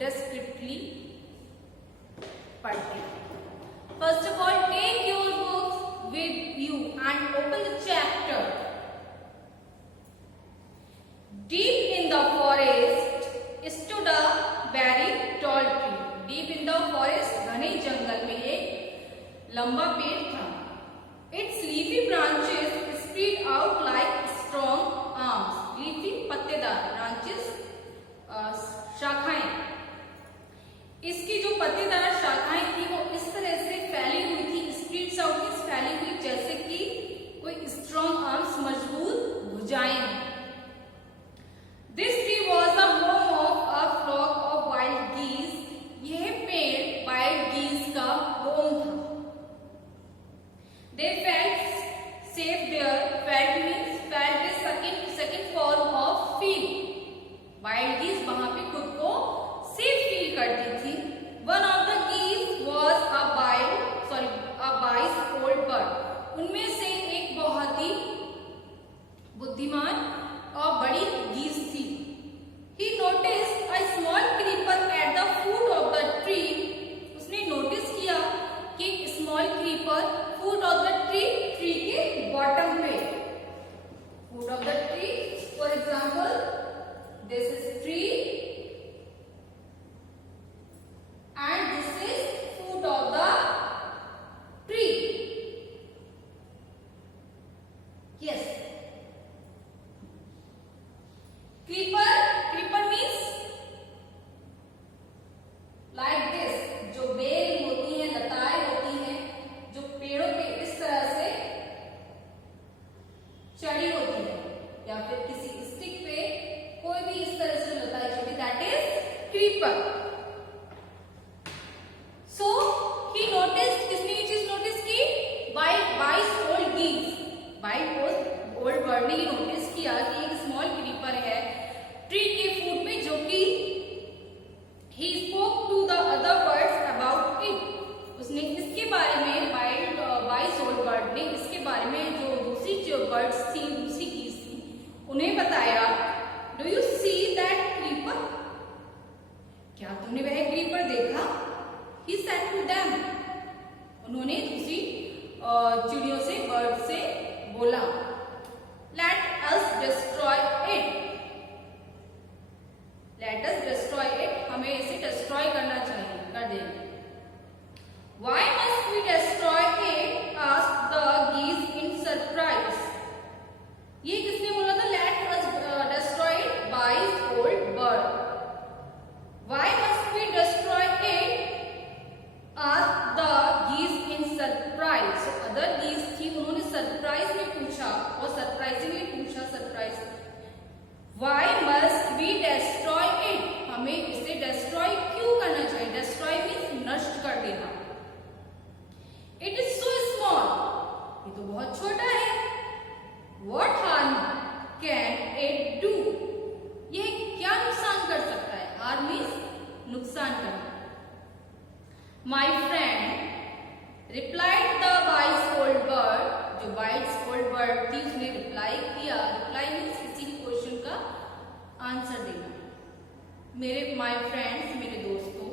descriptively पढ़ते हैं। First of all, take your books with you and open the chapter. Deep in the forest stood a very tall tree. Deep in the forest, घने जंगल में एक लंबा पेड़ था। Its leafy branches spread out like strong arms. Leafy पत्तेदार, branches शाखाएं। इसकी जो पत्तेदार शाखाएं थी वो इस तरह से फैली हुई थी, स्प्रेड्स आउट मींस फैली हुई, जैसे कि कोई स्ट्रॉन्ग आर्म्स, मजबूत भुजाएं। This tree was the home of a flock of wild geese. यह पेड़ वाइल्ड गीज का होम था। They felt safe there. Felt means felt is second form of feel. Wild geese वहां पे खुद को सेफ फील करती थी। One of the geese was a wise old bird. उनमें से एक बहुत ही बुद्धिमान और बड़ी गीज थी। He noticed a small creeper at the foot of the tree. उसने नोटिस किया कि small creeper foot of the tree के बॉटम पे, foot of the tree, for example this is tree and this is foot of the tree. Yes. Creeper means like this. जो bell होती है, लताएं होती हैं, जो पेड़ों पे इस तरह से चढ़ी होती है, या फिर किसी स्टिक पे कोई भी इस तरह से लताएं चढ़ी, that is creeper. So he noticed, किसने ये चीज नोटिस की? Wise old geese, wise old bird ने ये नोटिस किया कि एक स्मॉल क्रीपर है ट्री के फूट पे, जो कि he spoke to the other birds about it. उसने इसके बारे में, wise old bird ने इसके बारे में जो दूसरी जो birds थी, दूसरी geese थी, उन्हें बताया। Do you see that creeper? क्या तुमने वह क्रीपर देखा? He said to them. उन्होंने दूसरी चिड़ियों से, बर्ड से बोला। Let us destroy it. Let us destroy it. हमें इसे destroy करना चाहिए, कर देंगे। Why must we destroy it? Asked the geese in surprise. ये किसने बोला था? Let us destroy it. Wise old bird. Why must we destroy it? Asked the geese in surprise. So other geese थी, उन्होंने सरप्राइज में पूछा, और surprisingly पूछा, surprise. Why must we destroy it? हमें इसे destroy क्यों करना चाहिए? Destroy means नष्ट कर देना। It is so small. ये तो बहुत छोटा है। What harm can it do? यह क्या नुकसान कर सकता है? Harm means नुकसान करना। My friend, replied the wise old bird. जो wise old bird थी उसने रिप्लाई किया। रिप्लाई मीन्स किसी भी क्वेश्चन का आंसर देना। my friends, मेरे दोस्तों,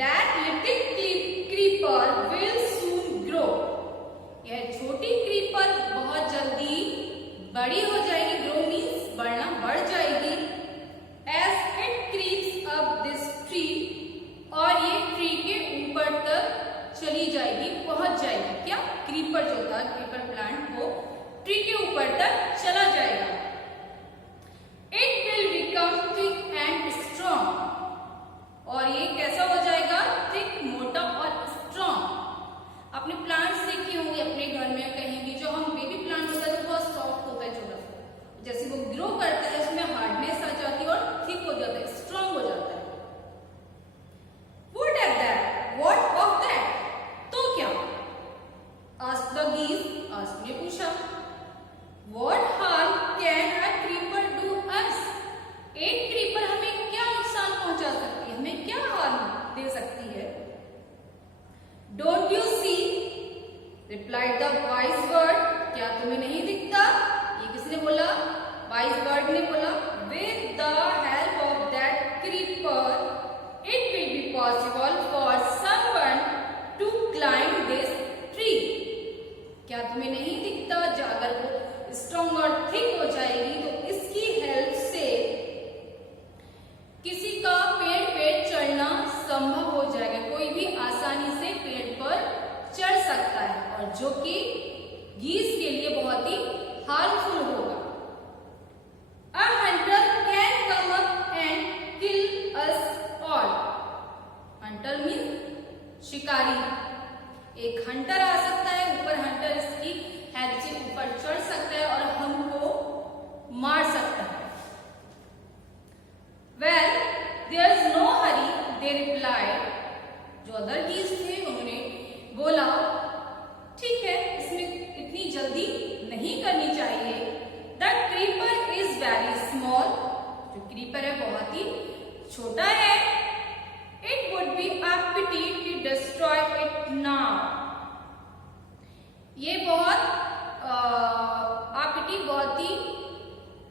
that little creeper will soon grow. यह छोटी क्रीपर बहुत जल्दी बड़ी हो जाएगी। grow means बढ़ना, बढ़ जाएगी। as it creeps up this tree, और ये ट्री के ऊपर तक चली जाएगी, पहुंच जाएगी। क्या? क्रीपर जो था, क्रीपर प्लांट, वो ट्री के ऊपर तक चला जाएगा। It will become thick and strong. और ये कैसा हो जाएगा? थिक, मोटा और स्ट्रॉन्ग। अपने प्लांट्स देखे होंगे अपने घर में, कहीं भी जो हम बेबी प्लांट होता है तो बहुत सॉफ्ट होता है, छोटा सा, जैसे वो ग्रो करता है उसमें हार्डनेस आ जाती है और थिक हो जाता है, स्ट्रॉन्ग हो जाता है। What of that? तो क्या? Asked the geese. Asked ने पूछा। What harm can a creeper do us? एक क्रीपर हमें क्या नुकसान पहुंचा सकती है? हमें क्या हार्म दे सकती है? Don't you see? Replied the wise bird. क्या तुम्हें नहीं दिखता? ये किसने बोला? Wise bird ने बोला। With the help of that creeper, संभव हो जाएगा, कोई भी आसानी से पेड़ पर चढ़ सकता है, और जो कि गीज के लिए बहुत ही हार्मफुल होगा। A hunter can come up and kill us all. Hunter means शिकारी। एक हंटर आ सकता है ऊपर, हंटर इसकी हेल्प से ऊपर चढ़ सकता है और हमको मार सकता है। Well, there's no hurry, they replied. जो अदर गीज थे उन्होंने बोला, ठीक है, इसमें इतनी जल्दी नहीं करनी चाहिए। The creeper is very small. जो क्रीपर है बहुत ही छोटा है। It would be a pity to destroy it now. ये बहुत बहुत ही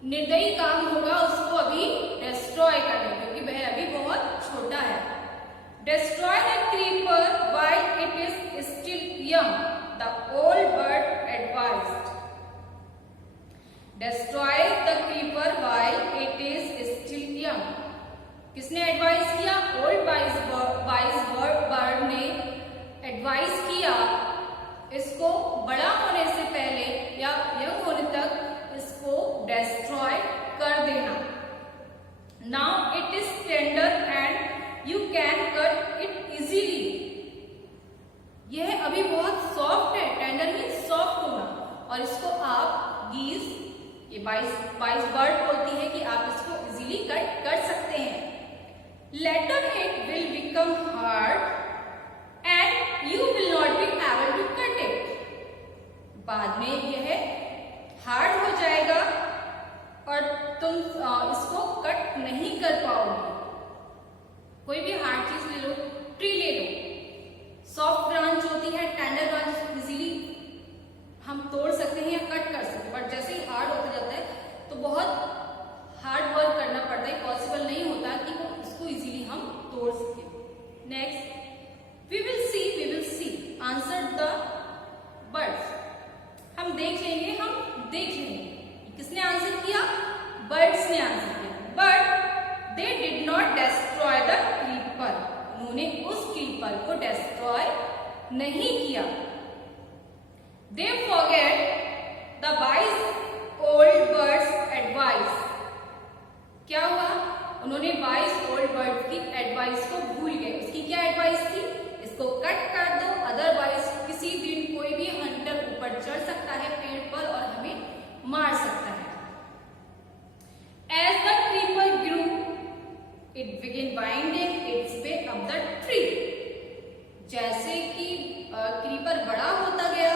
निर्दयी काम होगा उसको अभी डिस्ट्रॉय करने, क्योंकि वह अभी बहुत छोटा है। Destroy the creeper while it is still young, the old bird advised. Destroy the creeper while it is still young. किसने एडवाइस किया? ओल्ड वाइज बर्ड ने एडवाइस किया, इसको बड़ा होने से पहले या यंग होने तक इसको डिस्ट्रॉय कर देना। Now it is tender and you can cut it easily. यह अभी बहुत सॉफ्ट है, टेंडर मीन्स सॉफ्ट होना, और इसको आप गीज, ये वाइज बर्ड बोलती है कि आप इसको इजीली कट कर सकते हैं। Later it will become hard and you will not be able to cut it. बाद में यह हार्ड हो जाएगा और तुम इसको कट नहीं कर पाओगे। कोई भी हार्ड चीज ले लो, ट्री ले लो, सॉफ्ट ब्रांच होती है, टेंडर ब्रांच इजीली हम तोड़ सकते हैं या कट कर सकते हैं, बट जैसे ही हार्ड होता जाता है तो बहुत हार्ड वर्क करना पड़ता है, पॉसिबल नहीं होता कि वो इसको इजीली हम तोड़ सकें। Next, we will see answer the birds. हम देख लेंगे, हम देख लेंगे। किसने आंसर किया? बर्ड्स ने आंसर किया। But they did not destroy the creeper. उन्होंने उस क्रीपर को डिस्ट्रॉय नहीं किया। They forget the wise old bird's advice. क्या हुआ? उन्होंने वाइज ओल्ड बर्ड की एडवाइस को भूल गए। उसकी क्या एडवाइस थी? इसको कट कर दो, अदरवाइज किसी दिन कोई भी हंटर ऊपर चढ़ सकता है पेड़ पर और हमें मार सकता है। As the creeper grew, it began binding its way up the tree. जैसे कि क्रीपर बड़ा होता गया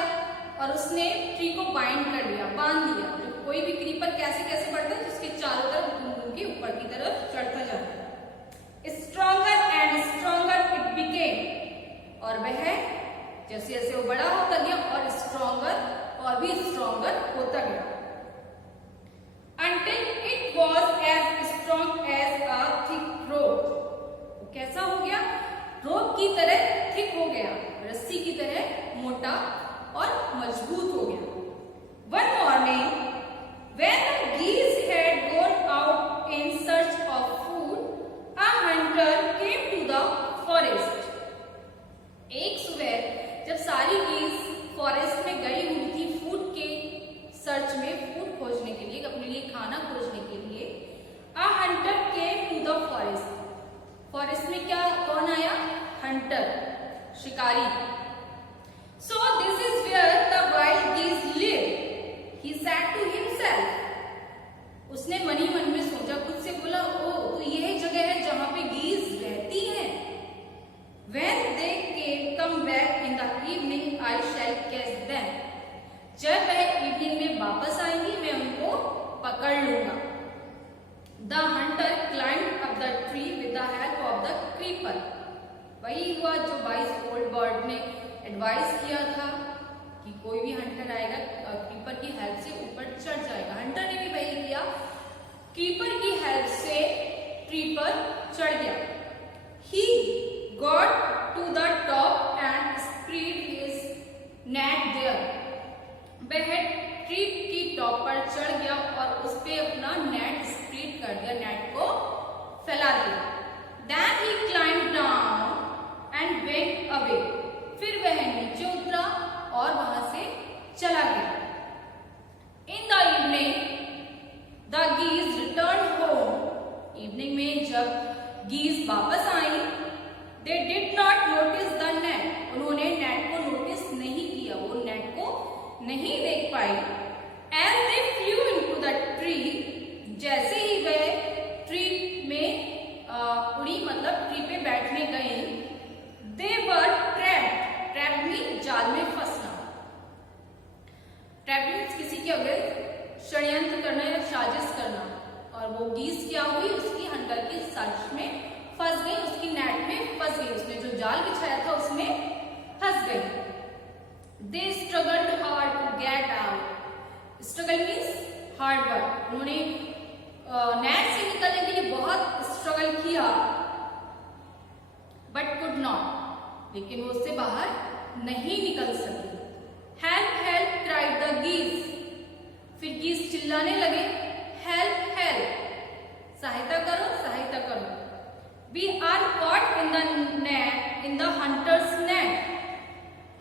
और उसने ट्री को बाइंड कर लिया, बांध दिया। तो कोई भी क्रीपर कैसे कैसे बढ़ता है, जिसके चारों तरफ घूम के ऊपर की तरफ चढ़ता जाता है। Stronger and stronger it became, और वह जैसे जैसे वो बड़ा होता गया और स्ट्रॉन्गर और भी स्ट्रॉन्गर होता गया। Until it was as strong as a thick rope. वो कैसा हो गया? रोप की तरह थिक हो गया, रस्सी की तरह मोटा और मजबूत हो गया। One morning, when the geese had gone out in search of food, a hunter came to the forest. एक सुबह जब सारी गीज फॉरेस्ट में गई हुई थी फूड के सर्च में, फूड खोजने के लिए, अपने लिए खाना खोजने के लिए, a hunter came to the forest. Forest में क्या कौन आया? हंटर, शिकारी। So this is where the wild geese live. He said to himself. उसने मन ही मन में सोचा, खुद से बोला, ओ तो यह जगह है जहां पे गीज रहती हैं। When they come back in the evening, I shall catch them. जब वह इवनिंग में वापस आएंगी मैं उनको पकड़ लूंगा। The hunter climbed up the tree with the help of the creeper. वही हुआ जो वाइज ओल्ड बर्ड ने एडवाइस किया था कि कोई भी हंटर आएगा क्रीपर की हेल्प से ऊपर चढ़ जाएगा। हंटर ने भी वही किया, क्रीपर की हेल्प से ट्री पर चढ़ गया। He got to the top and spread his net there. वह ट्री की टॉप पर चढ़ गया और उस पे अपना नेट स्प्रेड कर दिया, नेट को फैला दिया। Then he climbed down में जब गीज वापस आई, they did not notice the net, उन्होंने नेट को नोटिस नहीं किया, वो नेट को नहीं देख पाई। As they flew into the tree, जैसे ही वे ट्री में उड़ी, मतलब ट्री पे बैठने गई, दे वर ट्रैप्ड, ट्रैप्ड मीन जाल में फंसना। ट्रैप्ड मीन्स किसी के अगेंस्ट षड्यंत्र करना या साजिश करना, और वो गीज क्या हुई, उसकी हंटर की साजिश में फंस गई, उसकी नेट में फंस गई, उसने जो जाल बिछाया था उसमें फंस गई। They struggled hard to get out, struggle means hard work, उन्होंने नेट से निकलने के लिए बहुत स्ट्रगल किया, बट कुड नॉट, लेकिन वो उससे बाहर नहीं निकल सकी। हेल्प हेल्प क्राइड द गीज, फिर गीज चिल्लाने लगे, हेल्प हेल्प, सहायता करो सहायता करो। We are caught in the net, in the hunter's net,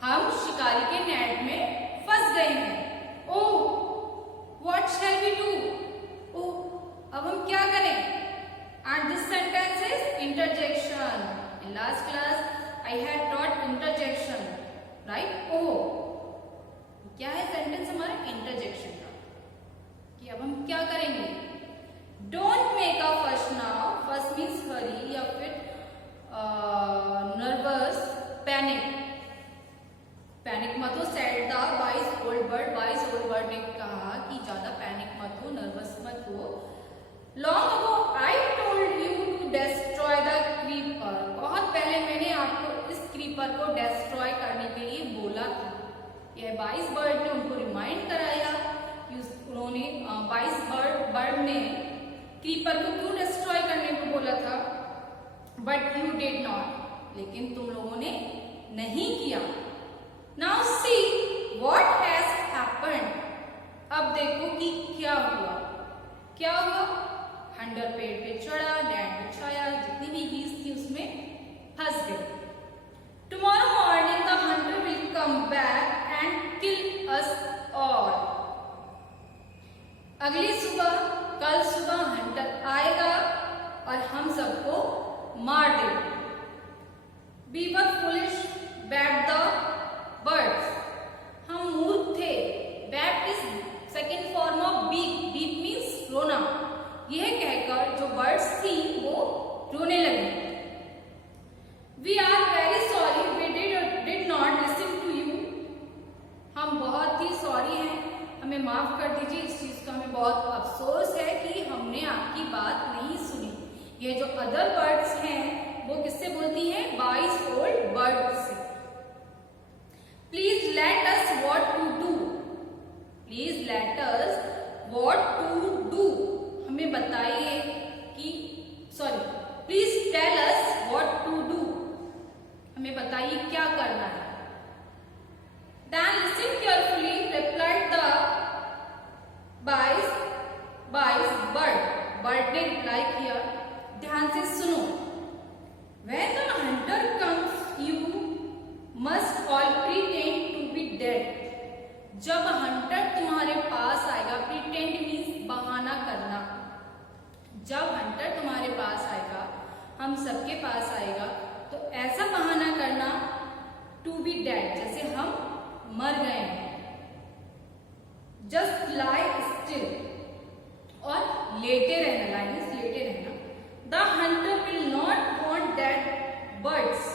हम शिकारी के नेट में फंस गए हैं। Oh what shall we do, oh अब हम क्या करें। And this sentence is interjection. In last class I had taught interjection, right. Oh क्या है सेंटेंस हमारा, इंटरजेक्शन का, कि अब हम क्या करेंगे। डोंट मेक अ फस नाउ, फस मीन्स हरी या फिर नर्वस, पैनिक, पैनिक मत हो, said the wise old bird, wise old bird ने कहा कि ज्यादा पैनिक मत हो, नर्वस मत हो। Long ago I told you to destroy the creeper, बहुत पहले मैंने आपको इस क्रीपर को डिस्ट्रॉय करने के लिए बोला था। यह वाइज बर्ड ने उनको रिमाइंड कराया कि उन्होंने वाइज बर्ड ने क्रीपर को क्यों डिस्ट्रॉय करने को बोला था, बट यू डिड नॉट, लेकिन तुम लोगों ने नहीं किया। Now see what has happened, अब देखो कि क्या हुआ। क्या हुआ, हंटर पेड़ पे चढ़ा, नेट बिछाया, जितनी भी गीज थी उसमें फंस गई। Tomorrow morning the hunter will come back and kill us all, अगली सुबह, कल सुबह हंटर आएगा और हम सबको मार देगा। We were foolish wept the birds, हम मूर्ख थे। Wept is second form of weep, weep means रोना, यह कहकर जो बर्ड्स थी वो रोने लगी। We are very sorry we did not listen to you, हम बहुत ही सॉरी हैं, हमें माफ कर दीजिए, इस चीज का हमें बहुत अफसोस है कि हमने आपकी बात नहीं सुनी। ये जो अदर बर्ड्स हैं वो किससे बोलती हैं, वाइज ओल्ड बर्ड से। Please let us what to do, please let us what to do, हमें बताइए कि, sorry, please tell us what to do, हमें बताइए क्या करना है। Then listen carefully, replied the wise bird. Bird ने reply किया, ध्यान से सुनो। When the hunter comes, you must all pretend to be dead. जब हंटर तुम्हारे पास आएगा, pretend means बहाना करना, जब हंटर तुम्हारे पास आएगा, हम सबके पास आएगा, तो ऐसा बहाना करना to be dead, जैसे हम मर गए हैं। जस्ट लाई स्टिल, और लेटे रहना, लाई मीन्स लेटे रहना। The hunter will not want that birds,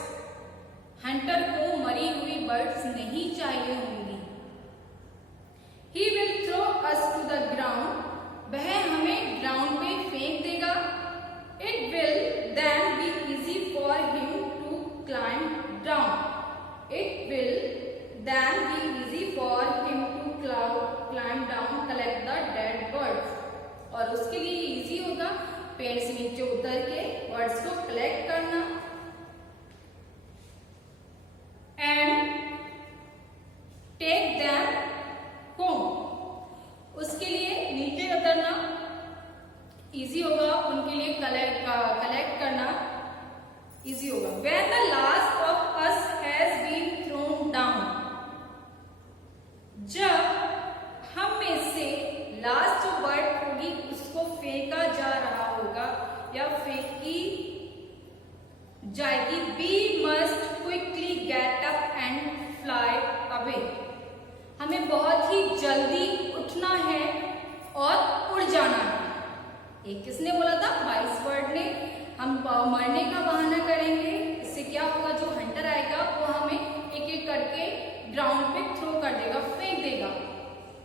hunter को मरी हुई बर्ड्स नहीं चाहिए होंगी। He will throw us to the ground, वह हमें ग्राउंड पे फेंक देगा। It will then be easy for him to climb down, it will then be easy for him to climb down, collect the dead birds, और उसके लिए easy होगा पेड़ से नीचे उतर के बर्ड्स को कलेक्ट करना। एंड टेक देम होम, उसके लिए नीचे उतरना इजी होगा, उनके लिए कलेक्ट करना इजी होगा। When the last of us has been thrown down, जब हम में से लास्ट जो बर्ड होगी उसको फेंका जा रहा होगा या फेंक जाएगी। We must quickly get up and fly away. हमें बहुत ही जल्दी उठना है और उड़ जाना है। एक किसने बोला था? वाइस बर्ड ने। हम मरने का बहाना करेंगे, इससे क्या होगा, जो हंटर आएगा वो हमें एक एक करके ग्राउंड पे थ्रो कर देगा, फेंक देगा।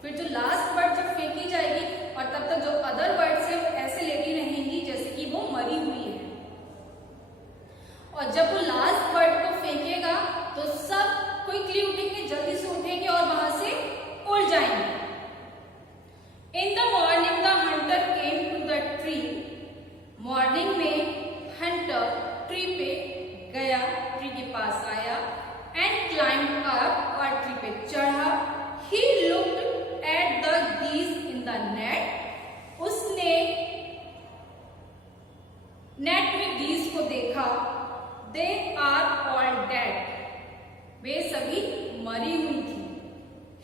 फिर जो लास्ट बर्ड जब फेंकी जाएगी और तब तक जो अदर बर्ड्स है वो ऐसे लेटी रहेंगी जैसे कि वो मरी हुई है। और जब वो लास्ट बर्ड को फेंकेगा तो सब क्विकली उठेंगे, जल्दी से उठेंगे और वहां से उड़ जाएंगे। In the morning the hunter came to the tree. Morning में हंटर ट्री पे गया, ट्री के पास आया। एंड क्लाइम्ब अप, और ट्री पे चढ़ा। He looked at the geese in the net. उसने नेट में गीज को देखा। They are all dead. वे सभी मरी हुई थी।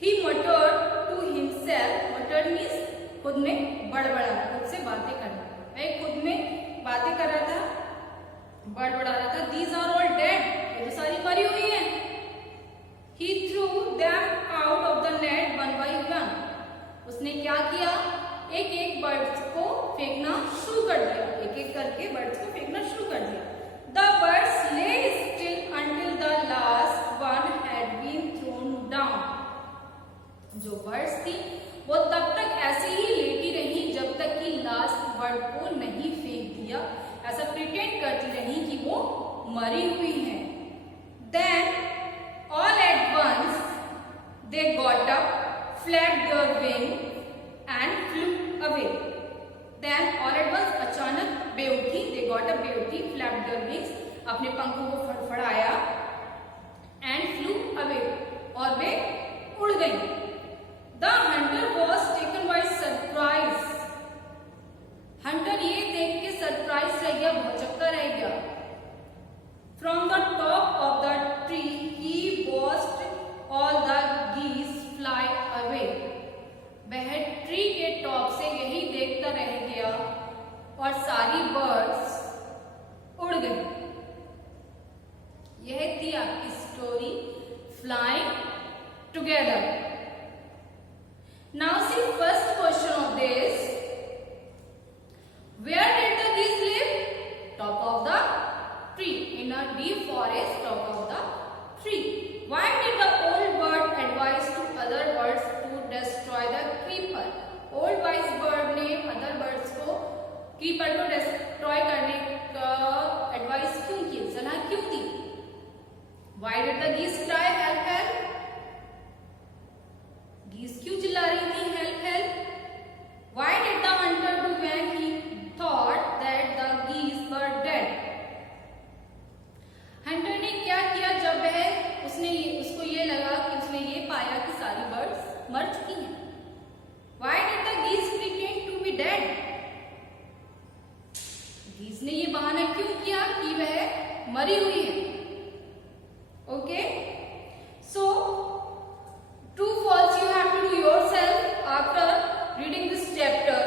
He muttered to himself. Muttered means खुद में बड़बड़ा, खुद से बातें करना। वह खुद में बातें कर रहा था, बड़बड़ा रहा था। These are all dead. ये तो सारी मरी हुई है। He threw them out of the net one by one. उसने क्या किया? एक एक बर्ड्स को फेंकना शुरू कर दिया। एक एक करके बर्ड्स को फेंकना शुरू कर दिया। The birds lay still until the last one had been thrown down. जो बर्ड्स थी वो तब तक ऐसे ही लेटी रही जब तक कि लास्ट बर्ड को नहीं फेंक दिया। ऐसा प्रिटेंड करती रही कि वो मरी हुई है। Then all at once they got up, flapped their wings and flew away. Then all at once अचानक वे उठी। They got up, वे उठी, flapped their wings, अपने पंखों को फड़फड़ाया, and flew away, और वे उड़ गई। The hunter was taken by surprise. Hunter ये देख के सरप्राइज रह गया, भौचक्का रह गया। From the top of the tree he watched all the geese fly away. वह ट्री के टॉप से यही देखता रह गया और सारी बर्ड्स उड़ गई। यह थी आपकी story flying together. Now see first question of this. Where did the geese live? Top of the tree, in a deep forest, top of the tree. Why did the old bird advise to other birds to destroy the creeper? Old wise bird ने other birds को creeper को destroy करने का advice क्यों की, सलाह क्यों दी? Why did the geese cry help help? geese क्यों चिल्ला रही थी help help? Why did the hunter do when he thought that the geese were dead? Hunter ने क्या किया जब वह उसको ये लगा कि उसने ये पाया कि सारी बर्ड्स मर चुकी हैं। Why did the geese pretend to be dead? गीस ने ये बहाना क्यों किया कि वह मरी हुई है? Okay, so true false you have to do yourself after reading this chapter.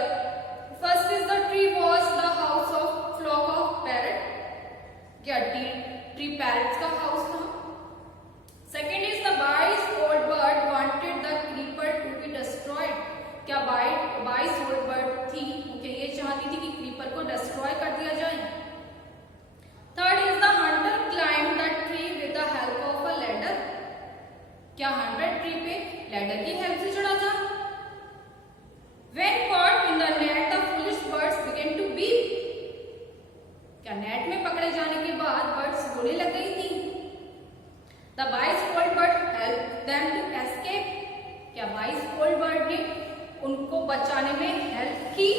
First is the tree was the house of flock of parrot. क्या ट्री पैरट्स का हाउस था। Second is the wise old bird wanted the creeper to be destroyed. क्या wise old bird थी, क्या ये चाहती थी कि क्रीपर को डिस्ट्रॉय कर दिया जाए। Third is the hunter climb the tree with the help of a ladder. क्या हंटर ट्री पे लैडर की हेल्प से चढ़ा था। When caught in the net the foolish birds began to weep. क्या नेट में पकड़े जाने के बाद बर्ड्स रोने लग गई थी। The wise old bird help them to escape. क्या बाइस ओल्ड बर्ड ने उनको बचाने में हेल्प की।